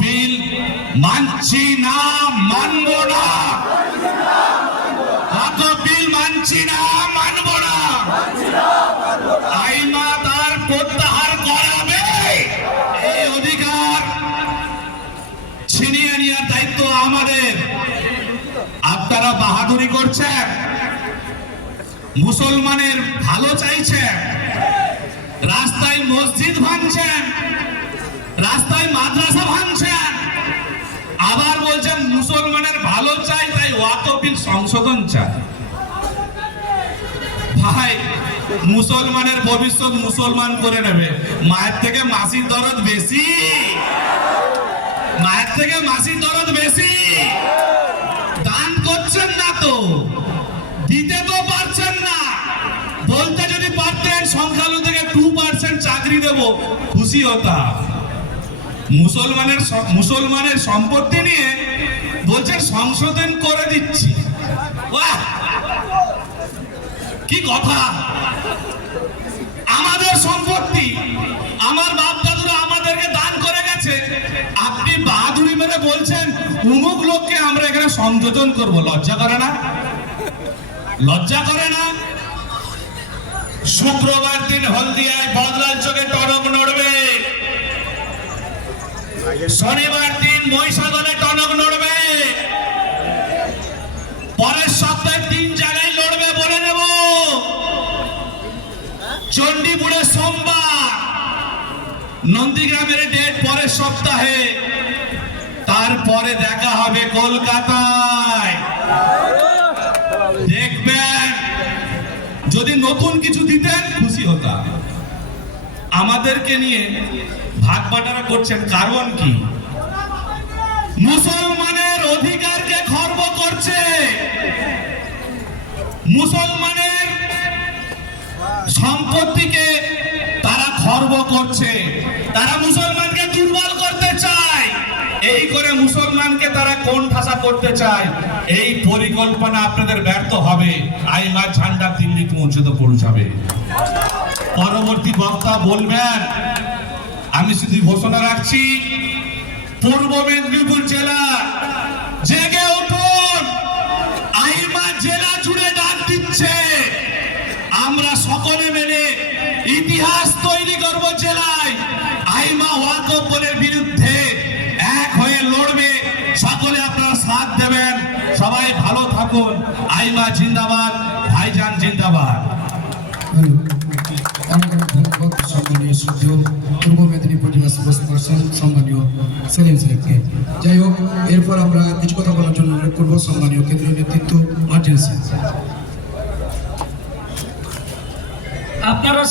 বিল মানছি না, মানব না। ওয়াকফ বিল মানছি না, মানব না। আইমা তার প্রত্যাহার করাবে। এই অধিকার ছিনিয়ে নেওয়ার দায়িত্ব আমাদের। আপনারা বাহাদুরি করছেন। মুসলমানের ভালো চাইছেন। রাস্তায় মসজিদ ভাঙছেন। রাস্তায় মাদ্রাসা ভাঙছেন আবার বলছেন মুসলমানের ভালো চাই, তাই ওয়াকফিল সংশোধন চাই। ভাই, মুসলমানের ভবিষ্যৎ মুসলমান করে নেবে। মায়ের থেকে মাসির দরদ বেশি। মায়ের থেকে মাসির দরদ বেশি। দান করছেন না তো, দিতে তো পারছেন না। বলতে যদি পারতেন, সংখ্যালঘু থেকে টু পার্সেন্ট চাকরি দেব। খুশি হতাম। মুসলমানের মুসলমানের সম্পত্তি নিয়ে বলছে সংশোধন করে দিচ্ছি। বাহ! কি কথা? আমাদের সম্পত্তি, আমার বাপ দাদুরা আমাদেরকে দান করে গেছে। আপনি বাহাদুরি মেরে বলছেন, উমুক লোককে আমরা এখানে সংযোজন করব। লজ্জা করে না? লজ্জা করে না? শুক্রবার দিন হলদিয়ায় বদলাল চোখে টনক নড়বে। শনিবার দিন মহিষাদলে টনক নড়বে। পরের সপ্তাহে তিন জায়গায় লড়বে বলে দেব চণ্ডীপুরে সোমবার, নন্দীগ্রামের ডেট পরের সপ্তাহে। তারপরে দেখা হবে কলকাতায়। দেখবেন, যদি নতুন কিছু দিতেন খুশি হতাম। আমাদেরকে নিয়ে ভাগ বাটারা করছেন কারণ কি? মুসলমানের অধিকারকে খর্ব করছে। মুসলমানের সম্পত্তিকে তারা খর্ব করছে। তারা মুসলমানকে দুর্বল করতে চায়। এই করে মুসলমানকে তারা কোন ঠাসা করতে চায়? এই পরিকল্পনা আপনাদের ব্যর্থ হবে। আইমা ঝান্ডা দিল্লি পৌঁছতে পৌঁছাবে পরবর্তী বক্তা বলবেন, আমি শুধু ঘোষণা রাখছি, পূর্ব মেদিনীপুর জেলা জেগে উঠুন। আইমা জেলা জুড়ে ডাক দিচ্ছে। আমরা সকলে মিলে ইতিহাস তৈরি করব জেলায়। আইমা ওয়াকফের বিরুদ্ধে এক হয়ে লড়বে। সকলে আপনারা সাথ দেবেন। সবাই ভালো থাকুন। আইমা জিন্দাবাদ, ভাইজান জিন্দাবাদ। সূর্য, পূর্ব মেদিনীপুর জেলা স্পোর্টস সম্মানীয় সেলিম সাহেবকে। যাই হোক, এরপর আমরা কিছু কথা বলার জন্য অনুরোধ করব সম্মানীয় কেন্দ্রীয় নেতৃত্ব মার্টিন আপনারা